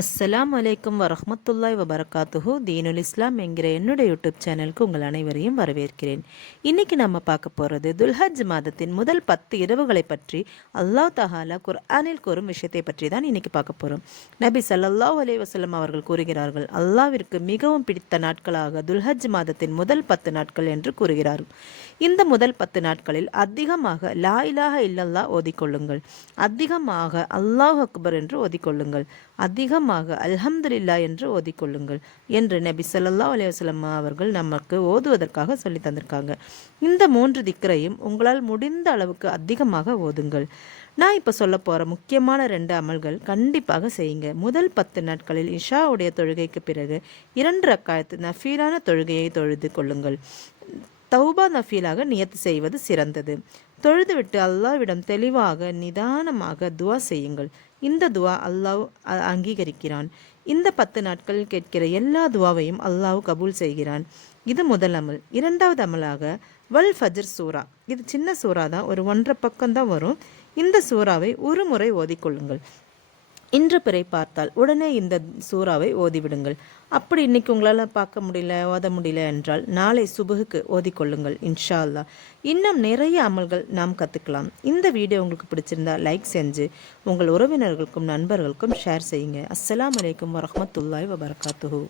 அஸ்ஸலாம் வலைக்கம் வரமத்துல்லாய் வபரகாத்துஹு. தீனுல் இஸ்லாம் என்கிற என்னுடைய யூடியூப் சேனலுக்கு உங்கள் அனைவரையும் வரவேற்கிறேன். இன்னைக்கு நம்ம பார்க்க போகிறது துல்ஹஜ் மாதத்தின் முதல் பத்து இரவுகளை பற்றி அல்லாஹ் தஹாலா குர்ஆனில் கூறும் விஷயத்தை பற்றி தான் இன்னைக்கு பார்க்க போகிறோம் நபி சல்லல்லா அலே வசலம் அவர்கள் கூறுகிறார்கள் அல்லாவிற்கு மிகவும் பிடித்த நாட்களாக துல்ஹஜ் மாதத்தின் முதல் பத்து நாட்கள் என்று கூறுகிறார். இந்த முதல் பத்து நாட்களில் அதிகமாக லா இலாக இல்லல்லா ஓதிக்கொள்ளுங்கள் அதிகமாக அல்லாஹ் அக்பர் என்று ஓதிக்கொள்ளுங்கள் அதிகம் அதிகமாக அல்ஹம்துலில்லா என்று ஓதிக்கொள்ளுங்கள் என்று நபி சொல்லல்லா அலைஹி அவர்கள் நமக்கு ஓதுவதற்காக சொல்லி தந்திருக்காங்க. இந்த மூன்று திக்கரையும் உங்களால் முடிந்த அளவுக்கு அதிகமாக ஓதுங்கள். நான் இப்போ சொல்ல போகிற முக்கியமான ரெண்டு அமல்கள் கண்டிப்பாக செய்யுங்க. முதல் பத்து நாட்களில் இஷாவுடைய தொழுகைக்கு பிறகு இரண்டு ரக்காயத்து நஃபீலான தொழுகையை தொழுது கொள்ளுங்கள். தௌபா நஃபீலாக நியத்து செய்வது சிறந்தது. தொழுதுவிட்டு அல்லாவிடம் தெளிவாக நிதானமாக துவா செய்யுங்கள். இந்த துவா அல்லாஹ் அங்கீகரிக்கிறான். இந்த பத்து நாட்கள் கேட்கிற எல்லா துவாவையும் அல்லாஹ் கபூல் செய்கிறான். இது முதல் அமல். இரண்டாவது அமலாக வல் ஃபஜர் சூரா. இது சின்ன சூறா தான் ஒரு ஒன்றரை பக்கம் தான் வரும். இந்த சூறாவை ஒரு முறை ஓதிக்கொள்ளுங்கள். இன்று பிறை பார்த்தால் உடனே இந்த சூறாவை ஓதிவிடுங்கள். அப்படி இன்னைக்கு உங்களால் பார்க்க முடியல ஓத முடியல என்றால் நாளை சுபுகுக்கு ஓதிக்கொள்ளுங்கள் இன்ஷா அல்லா இன்னும் நிறைய அமல்கள் நாம் கற்றுக்கலாம் இந்த வீடியோ உங்களுக்கு பிடிச்சிருந்தா லைக் செஞ்சு உங்கள் உறவினர்களுக்கும் நண்பர்களுக்கும் ஷேர் செய்யுங்க. அஸ்லாம் வலைக்கம் வரமத்துல்லாய் வபரகாத்துஹு.